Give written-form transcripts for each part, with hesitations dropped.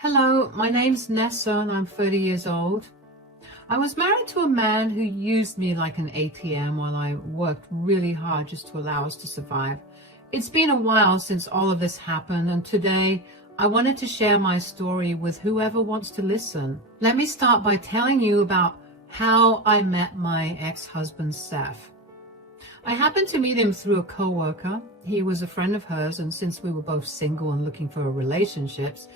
Hello, my name's Nessa and I'm 30 years old. I was married to a man who used me like an ATM while I worked really hard just to allow us to survive. It's been a while since all of this happened, and today I wanted to share my story with whoever wants to listen. Let me start by telling you about how I met my ex-husband, Seth. I happened to meet him through a co-worker. He was a friend of hers, and since we were both single and looking for relationships,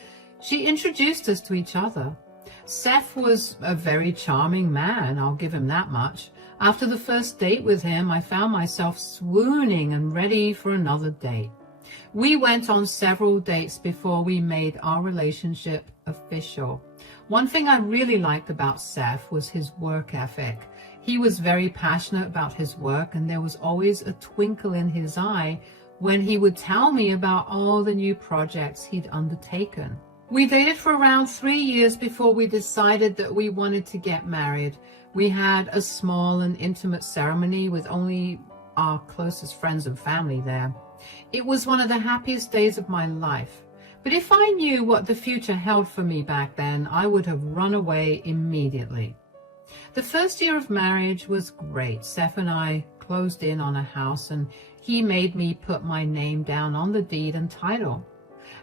she introduced us to each other. Seth was a very charming man, I'll give him that much. After the first date with him, I found myself swooning and ready for another date. We went on several dates before we made our relationship official. One thing I really liked about Seth was his work ethic. He was very passionate about his work, and there was always a twinkle in his eye when he would tell me about all the new projects he'd undertaken. We dated for around 3 years before we decided that we wanted to get married. We had a small and intimate ceremony with only our closest friends and family there. It was one of the happiest days of my life. But if I knew what the future held for me back then, I would have run away immediately. The first year of marriage was great. Seth and I closed in on a house, and he made me put my name down on the deed and title.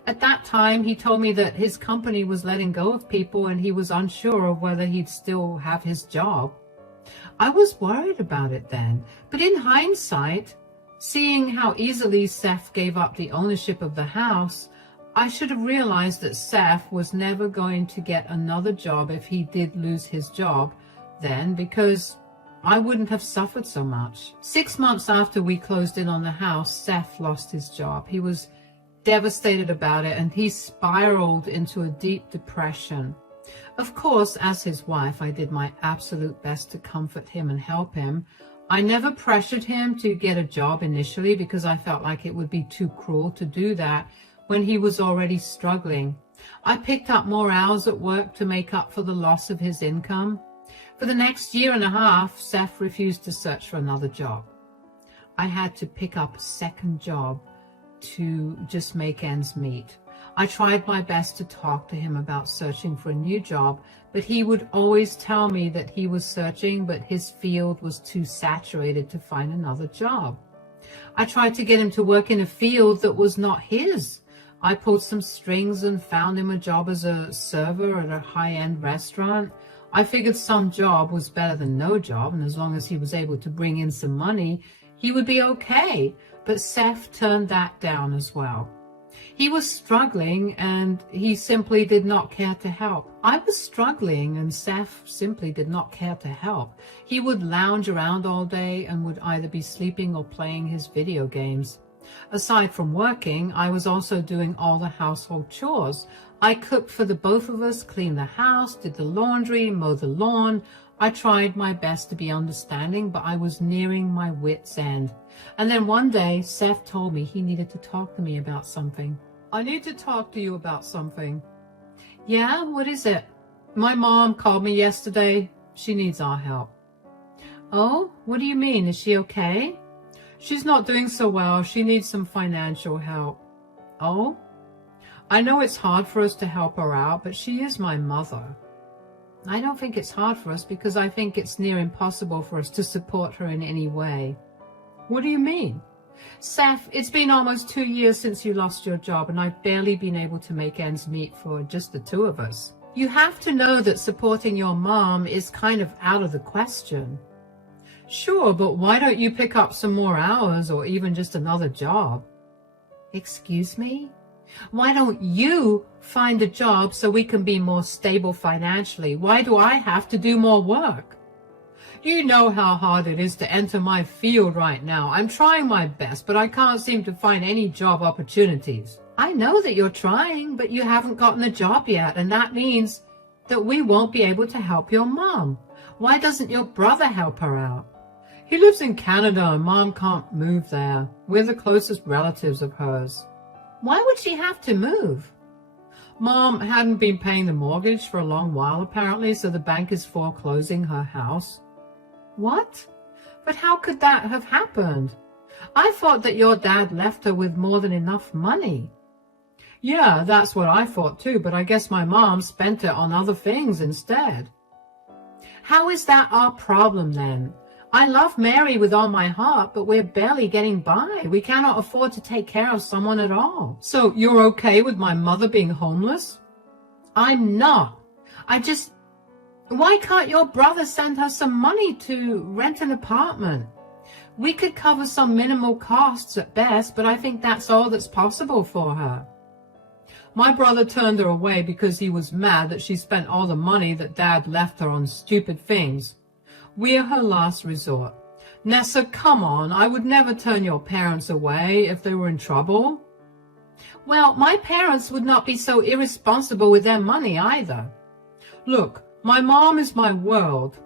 At that time, he told me that his company was letting go of people and he was unsure of whether he'd still have his job. I was worried about it then, but in hindsight, seeing how easily Seth gave up the ownership of the house, I should have realized that Seth was never going to get another job if he did lose his job then, because I wouldn't have suffered so much. 6 months after we closed in on the house, Seth lost his job. He was devastated about it, and he spiraled into a deep depression. Of course, as his wife, I did my absolute best to comfort him and help him. I never pressured him to get a job initially because I felt like it would be too cruel to do that when he was already struggling. I picked up more hours at work to make up for the loss of his income. For the next year and a half, Seth refused to search for another job. I had to pick up a second job to just make ends meet. I tried my best to talk to him about searching for a new job, but he would always tell me that he was searching, but his field was too saturated to find another job. I tried to get him to work in a field that was not his. I pulled some strings and found him a job as a server at a high-end restaurant. I figured some job was better than no job, and as long as he was able to bring in some money, he would be okay. But Seth turned that down as well. He was struggling, and he simply did not care to help. I was struggling, and Seth simply did not care to help. He would lounge around all day and would either be sleeping or playing his video games. Aside from working, I was also doing all the household chores. I cooked for the both of us, cleaned the house, did the laundry, mowed the lawn. I tried my best to be understanding, but I was nearing my wit's end. And then one day, Seth told me he needed to talk to me about something. I need to talk to you about something. Yeah, what is it? My mom called me yesterday. She needs our help. Oh, what do you mean? Is she okay? She's not doing so well. She needs some financial help. Oh? I know it's hard for us to help her out, but she is my mother. I don't think it's hard for us because I think it's near impossible for us to support her in any way. What do you mean? Seth, it's been almost 2 years since you lost your job, and I've barely been able to make ends meet for just the two of us. You have to know that supporting your mom is kind of out of the question. Sure, but why don't you pick up some more hours or even just another job? Excuse me? Why don't you find a job so we can be more stable financially? Why do I have to do more work? You know how hard it is to enter my field right now. I'm trying my best, but I can't seem to find any job opportunities. I know that you're trying, but you haven't gotten a job yet, and that means that we won't be able to help your mom. Why doesn't your brother help her out? He lives in Canada and Mom can't move there. We're the closest relatives of hers. Why would she have to move? Mom hadn't been paying the mortgage for a long while apparently, so the bank is foreclosing her house. What? But how could that have happened? I thought that your dad left her with more than enough money. Yeah, that's what I thought too, but I guess my mom spent it on other things instead. How is that our problem then? I love Mary with all my heart, but we're barely getting by. We cannot afford to take care of someone at all. So you're okay with my mother being homeless? I'm not. Why can't your brother send her some money to rent an apartment? We could cover some minimal costs at best, but I think that's all that's possible for her. My brother turned her away because he was mad that she spent all the money that Dad left her on stupid things. We're her last resort. Nessa, come on, I would never turn your parents away if they were in trouble. Well, my parents would not be so irresponsible with their money either. Look, my mom is my world.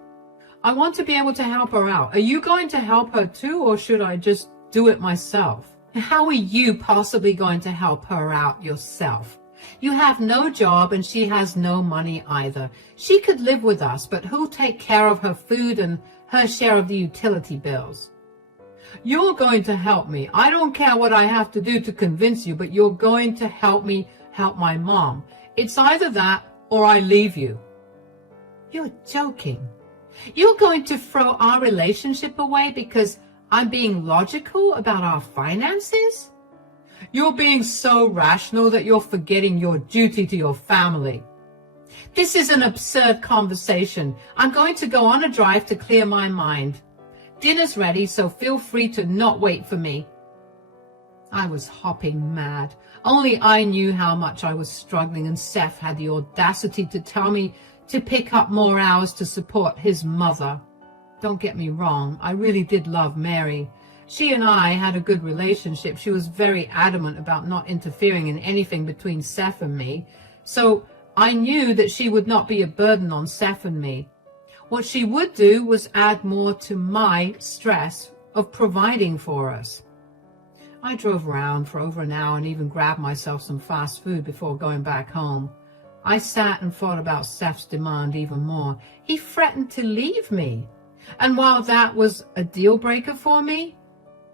I want to be able to help her out. Are you going to help her too, or should I just do it myself? How are you possibly going to help her out yourself? You have no job and she has no money either. She could live with us, but who'll take care of her food and her share of the utility bills? You're going to help me. I don't care what I have to do to convince you, but you're going to help me help my mom. It's either that or I leave you. You're joking. You're going to throw our relationship away because I'm being logical about our finances? You're being so rational that you're forgetting your duty to your family. This is an absurd conversation. I'm going to go on a drive to clear my mind. Dinner's ready, so feel free to not wait for me. I was hopping mad. Only I knew how much I was struggling, and Seth had the audacity to tell me to pick up more hours to support his mother. Don't get me wrong, I really did love Mary. She and I had a good relationship. She was very adamant about not interfering in anything between Seth and me, so I knew that she would not be a burden on Seth and me. What she would do was add more to my stress of providing for us. I drove around for over an hour and even grabbed myself some fast food before going back home. I sat and thought about Seth's demand even more. He threatened to leave me. And while that was a deal breaker for me,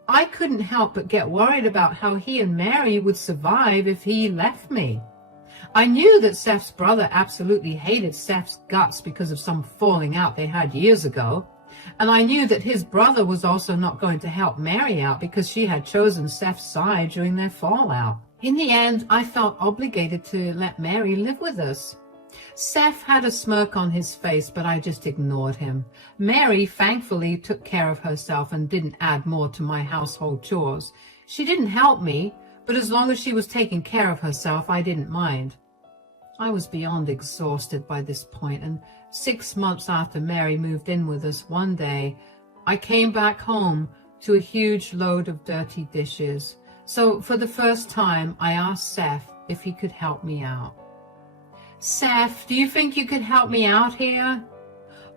I couldn't help but get worried about how he and Mary would survive if he left me. I knew that Seth's brother absolutely hated Seth's guts because of some falling out they had years ago. And I knew that his brother was also not going to help Mary out because she had chosen Seth's side during their fallout. In the end, I felt obligated to let Mary live with us. Seth had a smirk on his face, but I just ignored him. Mary thankfully took care of herself and didn't add more to my household chores. She didn't help me, but as long as she was taking care of herself, I didn't mind. I was beyond exhausted by this point, and 6 months after Mary moved in with us, one day, I came back home to a huge load of dirty dishes. So for the first time, I asked Seth if he could help me out. Seth, do you think you could help me out here?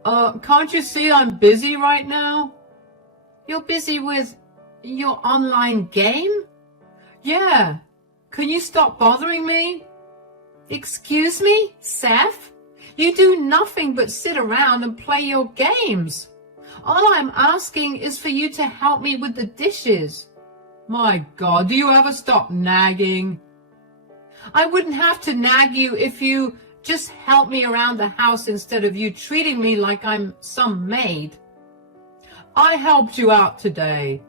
Can't you see I'm busy right now? You're busy with your online game? Yeah. Can you stop bothering me? Excuse me, Seth? You do nothing but sit around and play your games. All I'm asking is for you to help me with the dishes. My God, do you ever stop nagging? I wouldn't have to nag you if you just help me around the house instead of you treating me like I'm some maid. I helped you out today.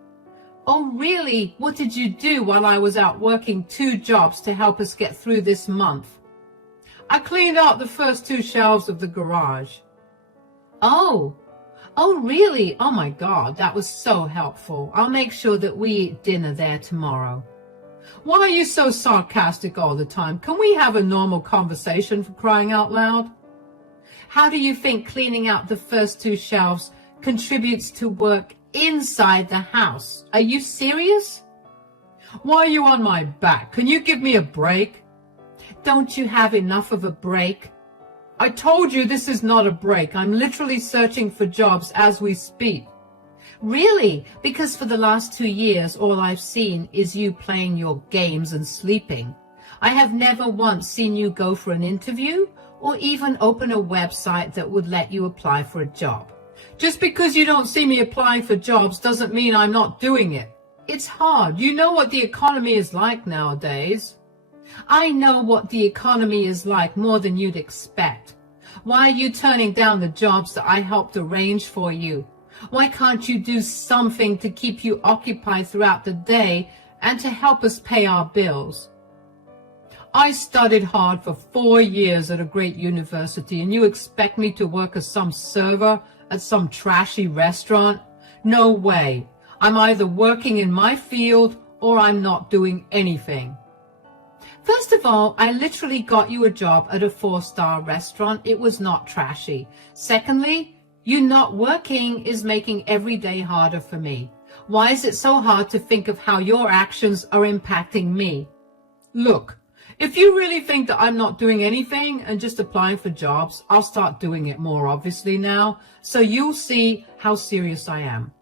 Oh, really? What did you do while I was out working 2 jobs to help us get through this month? I cleaned out the first 2 shelves of the garage. Oh, really? Oh my God, that was so helpful. I'll make sure that we eat dinner there tomorrow. Why are you so sarcastic all the time? Can we have a normal conversation, for crying out loud? How do you think cleaning out the first 2 shelves contributes to work inside the house? Are you serious? Why are you on my back? Can you give me a break? Don't you have enough of a break? I told you this is not a break. I'm literally searching for jobs as we speak. Really? Because for the last 2 years, all I've seen is you playing your games and sleeping. I have never once seen you go for an interview or even open a website that would let you apply for a job. Just because you don't see me applying for jobs doesn't mean I'm not doing it. It's hard. You know what the economy is like nowadays. I know what the economy is like more than you'd expect. Why are you turning down the jobs that I helped arrange for you? Why can't you do something to keep you occupied throughout the day and to help us pay our bills? I studied hard for 4 years at a great university, and you expect me to work as some server at some trashy restaurant? No way. I'm either working in my field or I'm not doing anything. First of all, I literally got you a job at a 4-star restaurant. It was not trashy. Secondly, you not working is making every day harder for me. Why is it so hard to think of how your actions are impacting me? Look, if you really think that I'm not doing anything and just applying for jobs, I'll start doing it more obviously now, so you'll see how serious I am.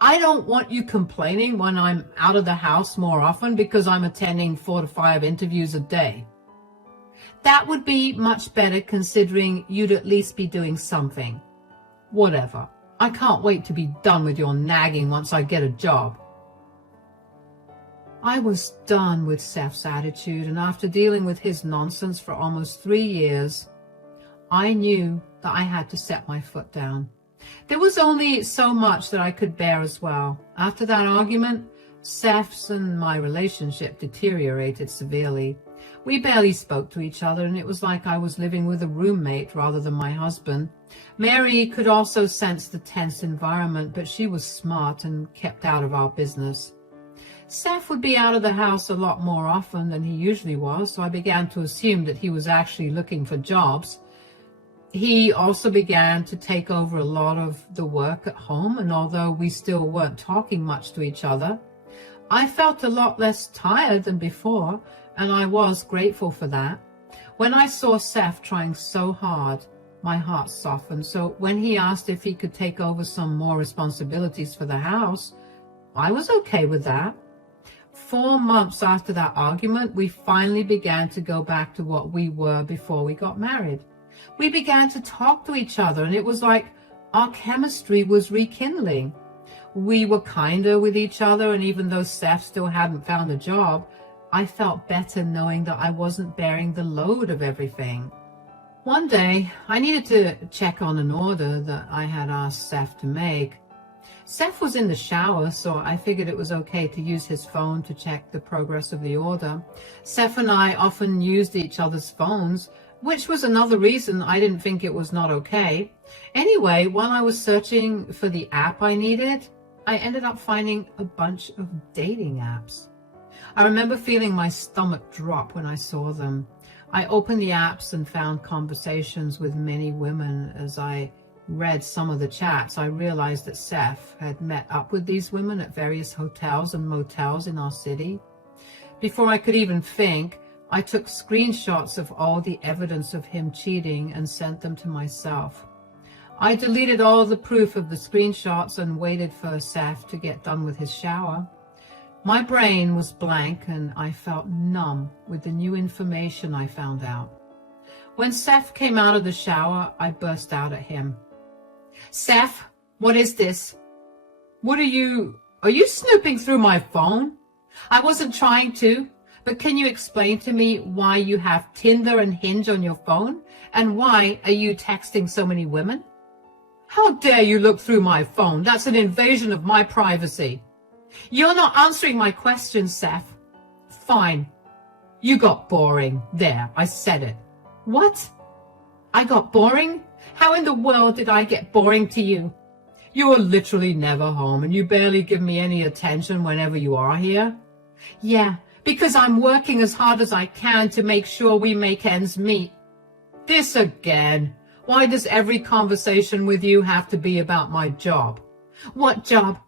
I don't want you complaining when I'm out of the house more often because I'm attending 4 to 5 interviews a day. That would be much better considering you'd at least be doing something. Whatever. I can't wait to be done with your nagging once I get a job. I was done with Seth's attitude, and after dealing with his nonsense for almost 3 years, I knew that I had to set my foot down. There was only so much that I could bear as well. After that argument, Seth's and my relationship deteriorated severely. We barely spoke to each other, and it was like I was living with a roommate rather than my husband. Mary could also sense the tense environment, but she was smart and kept out of our business. Seth would be out of the house a lot more often than he usually was, so I began to assume that he was actually looking for jobs. He also began to take over a lot of the work at home, and although we still weren't talking much to each other, I felt a lot less tired than before, and I was grateful for that. When I saw Seth trying so hard, my heart softened, so when he asked if he could take over some more responsibilities for the house, I was okay with that. 4 months after that argument, we finally began to go back to what we were before we got married. We began to talk to each other, and it was like our chemistry was rekindling. We were kinder with each other, and even though Seth still hadn't found a job, I felt better knowing that I wasn't bearing the load of everything. One day, I needed to check on an order that I had asked Seth to make. Seth was in the shower, so I figured it was okay to use his phone to check the progress of the order. Seth and I often used each other's phones, which was another reason I didn't think it was not okay. Anyway, while I was searching for the app I needed, I ended up finding a bunch of dating apps. I remember feeling my stomach drop when I saw them. I opened the apps and found conversations with many women. As I read some of the chats, I realized that Seth had met up with these women at various hotels and motels in our city. Before I could even think, I took screenshots of all the evidence of him cheating and sent them to myself. I deleted all the proof of the screenshots and waited for Seth to get done with his shower. My brain was blank and I felt numb with the new information I found out. When Seth came out of the shower, I burst out at him. Seth, what is this? Are you snooping through my phone? I wasn't trying to, but can you explain to me why you have Tinder and Hinge on your phone? And why are you texting so many women? How dare you look through my phone? That's an invasion of my privacy. You're not answering my question, Seth. Fine. You got boring. There, I said it. What? I got boring? How in the world did I get boring to you? You are literally never home, and you barely give me any attention whenever you are here. Yeah, because I'm working as hard as I can to make sure we make ends meet. This again. Why does every conversation with you have to be about my job? What job?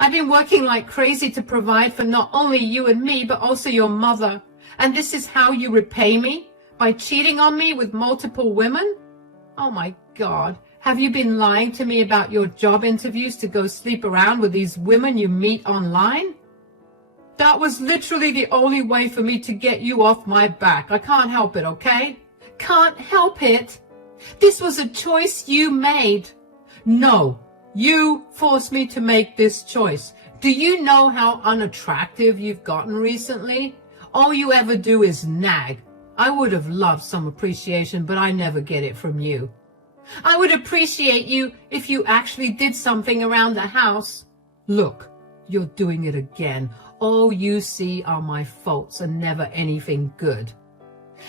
I've been working like crazy to provide for not only you and me, but also your mother. And this is how you repay me? By cheating on me with multiple women? Oh my God. Have you been lying to me about your job interviews to go sleep around with these women you meet online? That was literally the only way for me to get you off my back. I can't help it, okay? Can't help it. This was a choice you made. No, you forced me to make this choice. Do you know how unattractive you've gotten recently? All you ever do is nag. I would have loved some appreciation, but I never get it from you. I would appreciate you if you actually did something around the house. Look, you're doing it again. All you see are my faults and never anything good.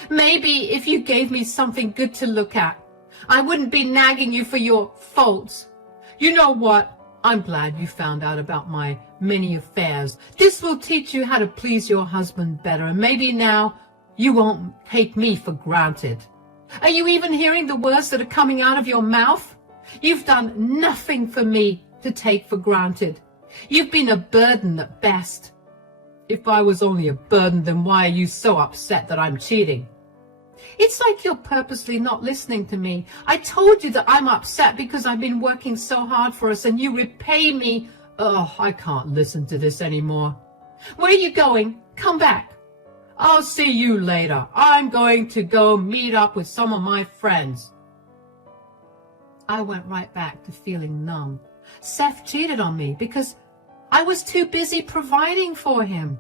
Maybe if you gave me something good to look at, I wouldn't be nagging you for your faults. You know what? I'm glad you found out about my many affairs. This will teach you how to please your husband better, and maybe now you won't take me for granted. Are you even hearing the words that are coming out of your mouth? You've done nothing for me to take for granted. You've been a burden at best. If I was only a burden, then why are you so upset that I'm cheating? It's like you're purposely not listening to me. I told you that I'm upset because I've been working so hard for us and you repay me. Oh, I can't listen to this anymore. Where are you going? Come back. I'll see you later. I'm going to go meet up with some of my friends. I went right back to feeling numb. Seth cheated on me because I was too busy providing for him.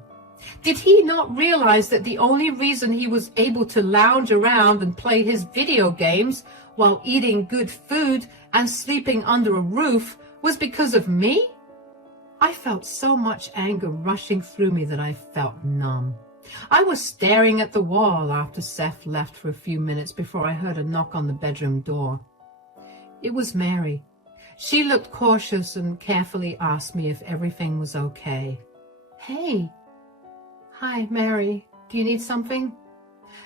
Did he not realize that the only reason he was able to lounge around and play his video games while eating good food and sleeping under a roof was because of me? I felt so much anger rushing through me that I felt numb. I was staring at the wall after Seth left for a few minutes before I heard a knock on the bedroom door. It was Mary. She looked cautious and carefully asked me if everything was okay. Hey. Hi, Mary. Do you need something?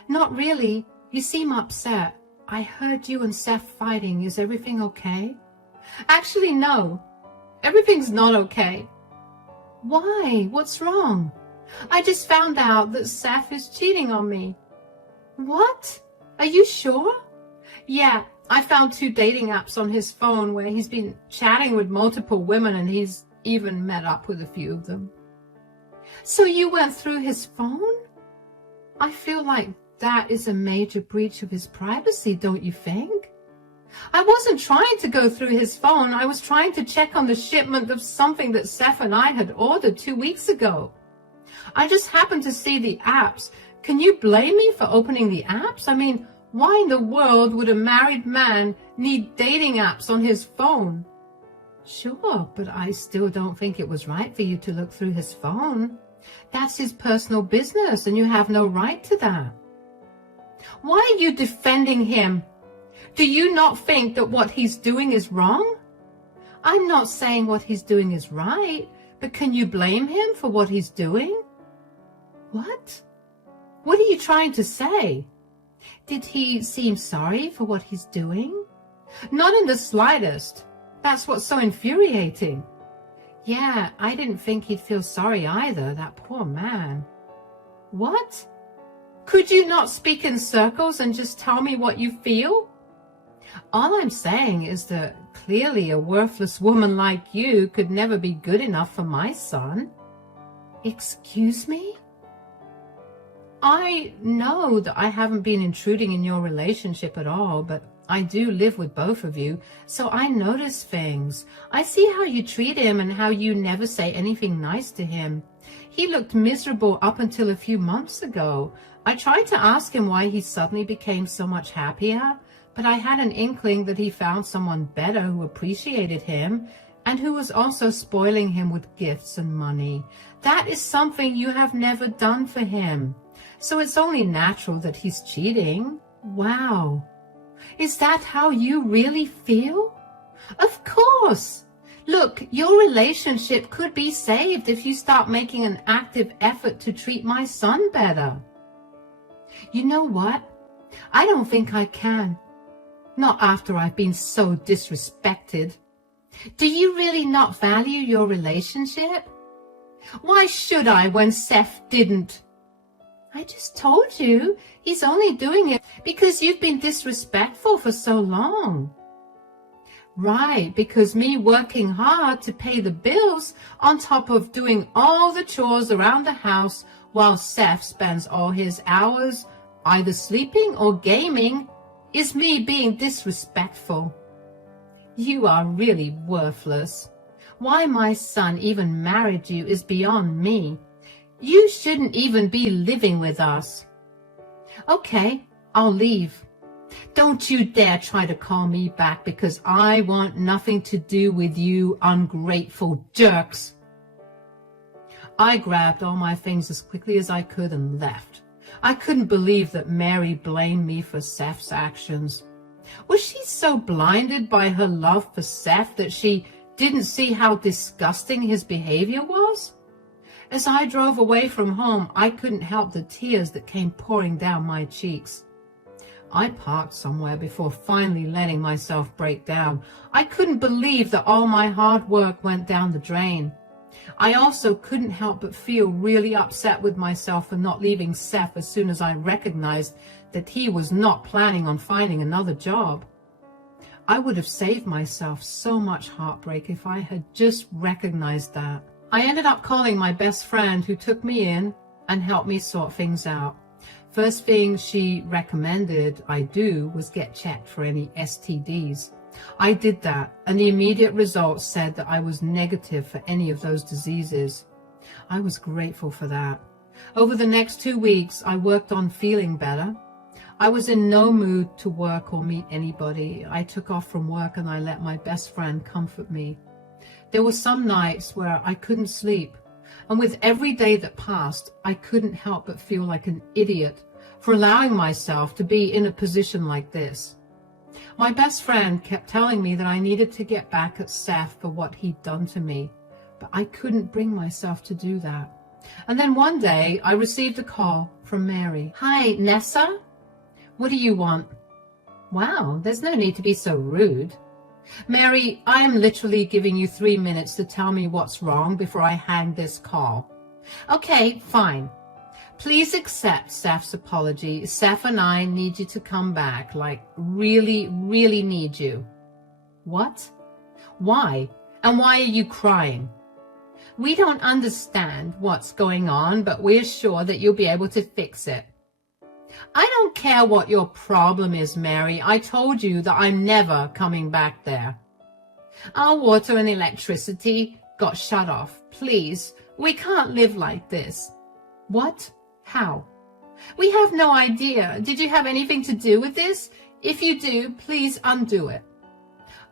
Not really. You seem upset. I heard you and Seth fighting. Is everything okay? Actually, no. Everything's not okay. Why? What's wrong? I just found out that Seth is cheating on me. What? Are you sure? Yeah, I found 2 dating apps on his phone where he's been chatting with multiple women and he's even met up with a few of them. So you went through his phone? I feel like that is a major breach of his privacy, don't you think? I wasn't trying to go through his phone. I was trying to check on the shipment of something that Seth and I had ordered 2 weeks ago. I just happened to see the apps. Can you blame me for opening the apps? I mean, why in the world would a married man need dating apps on his phone? Sure, but I still don't think it was right for you to look through his phone. That's his personal business, and you have no right to that. Why are you defending him? Do you not think that what he's doing is wrong? I'm not saying what he's doing is right, but can you blame him for what he's doing? What? What are you trying to say? Did he seem sorry for what he's doing? Not in the slightest. That's what's so infuriating. Yeah, I didn't think he'd feel sorry either, that poor man. What? Could you not speak in circles and just tell me what you feel? All I'm saying is that clearly a worthless woman like you could never be good enough for my son. Excuse me? I know that I haven't been intruding in your relationship at all, but I do live with both of you, so I notice things. I see how you treat him and how you never say anything nice to him. He looked miserable up until a few months ago. I tried to ask him why he suddenly became so much happier, but I had an inkling that he found someone better who appreciated him and who was also spoiling him with gifts and money. That is something you have never done for him. So it's only natural that he's cheating. Wow. Is that how you really feel? Of course. Look, your relationship could be saved if you start making an active effort to treat my son better. You know what? I don't think I can. Not after I've been so disrespected. Do you really not value your relationship? Why should I when Seth didn't? I just told you, he's only doing it because you've been disrespectful for so long. Right, because me working hard to pay the bills on top of doing all the chores around the house while Seth spends all his hours either sleeping or gaming is me being disrespectful. You are really worthless. Why my son even married you is beyond me. You shouldn't even be living with us. Okay, I'll leave. Don't you dare try to call me back because I want nothing to do with you ungrateful jerks. I grabbed all my things as quickly as I could and left. I couldn't believe that Mary blamed me for Seth's actions. Was she so blinded by her love for Seth that she didn't see how disgusting his behavior was? As I drove away from home, I couldn't help the tears that came pouring down my cheeks. I parked somewhere before finally letting myself break down. I couldn't believe that all my hard work went down the drain. I also couldn't help but feel really upset with myself for not leaving Seth as soon as I recognized that he was not planning on finding another job. I would have saved myself so much heartbreak if I had just recognized that. I ended up calling my best friend who took me in and helped me sort things out. First thing she recommended I do was get checked for any STDs. I did that, and the immediate results said that I was negative for any of those diseases. I was grateful for that. Over the next 2 weeks, I worked on feeling better. I was in no mood to work or meet anybody. I took off from work and I let my best friend comfort me. There were some nights where I couldn't sleep, and with every day that passed, I couldn't help but feel like an idiot for allowing myself to be in a position like this. My best friend kept telling me that I needed to get back at Seth for what he'd done to me, but I couldn't bring myself to do that. And then one day, I received a call from Mary. Hi, Nessa? What do you want? Wow, there's no need to be so rude. Mary, I am literally giving you 3 minutes to tell me what's wrong before I hang this call. Okay, fine. Please accept Seth's apology. Seth and I need you to come back, like really, really need you. What? Why? And why are you crying? We don't understand what's going on, but we're sure that you'll be able to fix it. I don't care what your problem is, Mary. I told you that I'm never coming back there. Our water and electricity got shut off. Please, we can't live like this. What? How? We have no idea. Did you have anything to do with this? If you do, please undo it.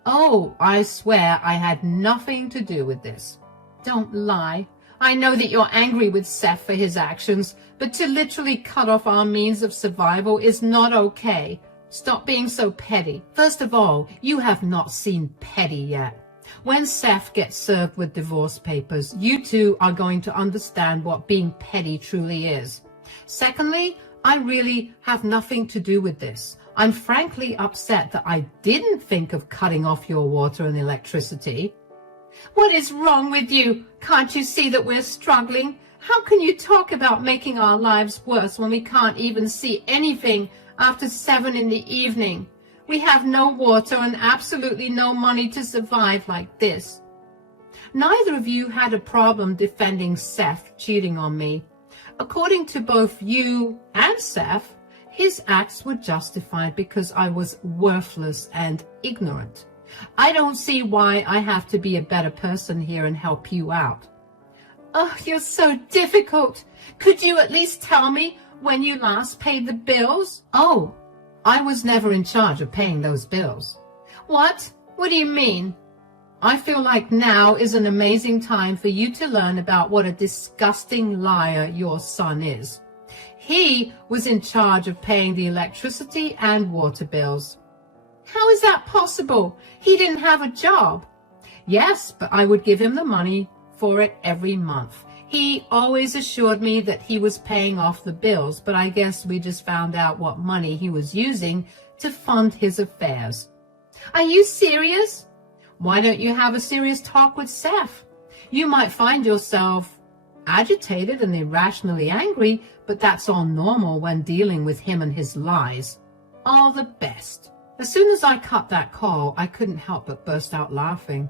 Oh, I swear I had nothing to do with this. Don't lie. I know that you're angry with Seth for his actions, but to literally cut off our means of survival is not okay. Stop being so petty. First of all, you have not seen petty yet. When Seth gets served with divorce papers, you two are going to understand what being petty truly is. Secondly, I really have nothing to do with this. I'm frankly upset that I didn't think of cutting off your water and electricity. What is wrong with you? Can't you see that we're struggling? How can you talk about making our lives worse when we can't even see anything after 7 in the evening? We have no water and absolutely no money to survive like this. Neither of you had a problem defending Seth cheating on me. According to both you and Seth, his acts were justified because I was worthless and ignorant. I don't see why I have to be a better person here and help you out. Oh, you're so difficult. Could you at least tell me when you last paid the bills? Oh, I was never in charge of paying those bills. What? What do you mean? I feel like now is an amazing time for you to learn about what a disgusting liar your son is. He was in charge of paying the electricity and water bills. How is that possible? He didn't have a job. Yes, but I would give him the money for it every month. He always assured me that he was paying off the bills, but I guess we just found out what money he was using to fund his affairs. Are you serious? Why don't you have a serious talk with Seth? You might find yourself agitated and irrationally angry, but that's all normal when dealing with him and his lies. All the best. As soon as I cut that call, I couldn't help but burst out laughing.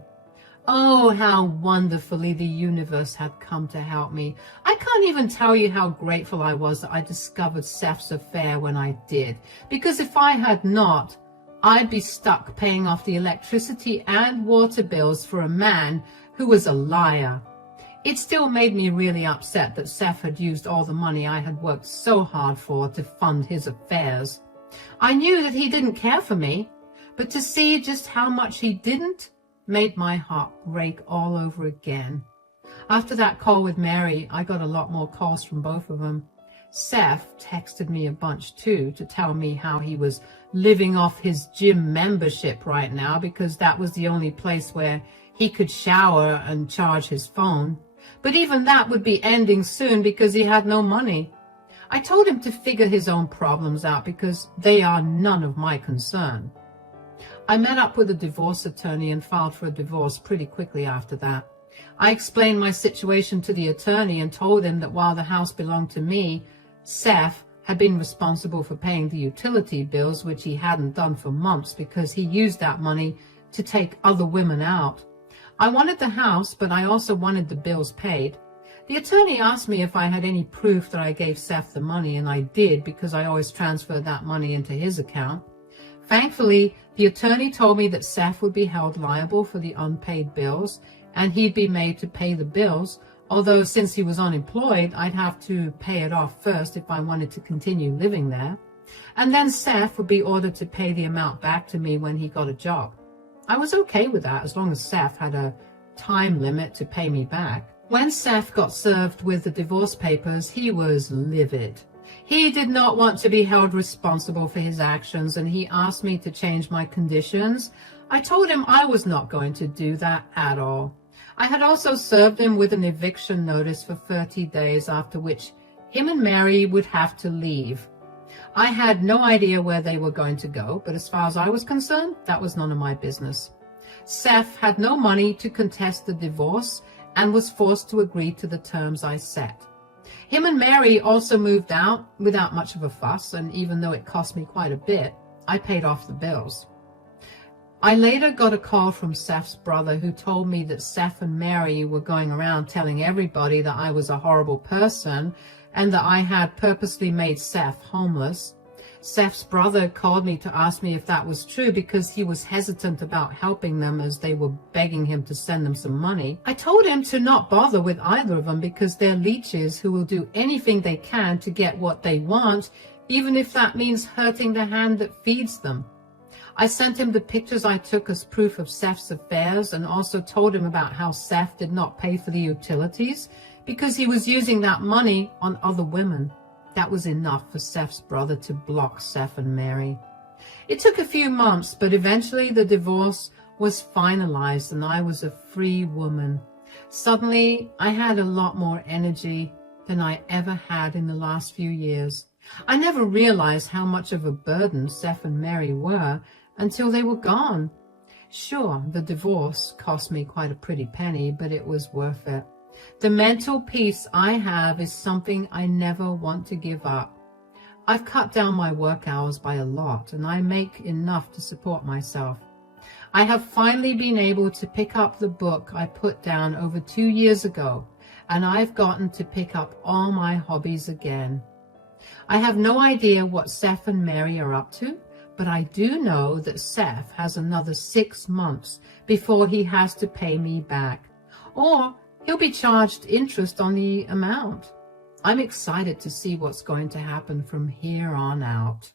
Oh, how wonderfully the universe had come to help me. I can't even tell you how grateful I was that I discovered Seth's affair when I did, because if I had not, I'd be stuck paying off the electricity and water bills for a man who was a liar. It still made me really upset that Seth had used all the money I had worked so hard for to fund his affairs. I knew that he didn't care for me, but to see just how much he didn't made my heart break all over again. After that call with Mary, I got a lot more calls from both of them. Seth texted me a bunch too to tell me how he was living off his gym membership right now because that was the only place where he could shower and charge his phone. But even that would be ending soon because he had no money. I told him to figure his own problems out because they are none of my concern. I met up with a divorce attorney and filed for a divorce pretty quickly after that. I explained my situation to the attorney and told him that while the house belonged to me, Seth had been responsible for paying the utility bills, which he hadn't done for months because he used that money to take other women out. I wanted the house, but I also wanted the bills paid. The attorney asked me if I had any proof that I gave Seth the money, and I did because I always transferred that money into his account. Thankfully, the attorney told me that Seth would be held liable for the unpaid bills, and he'd be made to pay the bills, although since he was unemployed, I'd have to pay it off first if I wanted to continue living there. And then Seth would be ordered to pay the amount back to me when he got a job. I was okay with that as long as Seth had a time limit to pay me back. When Seth got served with the divorce papers, he was livid. He did not want to be held responsible for his actions, and he asked me to change my conditions. I told him I was not going to do that at all. I had also served him with an eviction notice for 30 days, after which him and Mary would have to leave. I had no idea where they were going to go, but as far as I was concerned, that was none of my business. Seth had no money to contest the divorce and was forced to agree to the terms I set. Him and Mary also moved out without much of a fuss, and even though it cost me quite a bit, I paid off the bills. I later got a call from Seth's brother who told me that Seth and Mary were going around telling everybody that I was a horrible person and that I had purposely made Seth homeless. Seth's brother called me to ask me if that was true because he was hesitant about helping them as they were begging him to send them some money. I told him to not bother with either of them because they're leeches who will do anything they can to get what they want, even if that means hurting the hand that feeds them. I sent him the pictures I took as proof of Seth's affairs and also told him about how Seth did not pay for the utilities because he was using that money on other women. That was enough for Seth's brother to block Seth and Mary. It took a few months, but eventually the divorce was finalized and I was a free woman. Suddenly, I had a lot more energy than I ever had in the last few years. I never realized how much of a burden Seth and Mary were until they were gone. Sure, the divorce cost me quite a pretty penny, but it was worth it. The mental peace I have is something I never want to give up. I've cut down my work hours by a lot, and I make enough to support myself. I have finally been able to pick up the book I put down over 2 years ago, and I've gotten to pick up all my hobbies again. I have no idea what Seth and Mary are up to, but I do know that Seth has another 6 months before he has to pay me back, or he'll be charged interest on the amount. I'm excited to see what's going to happen from here on out.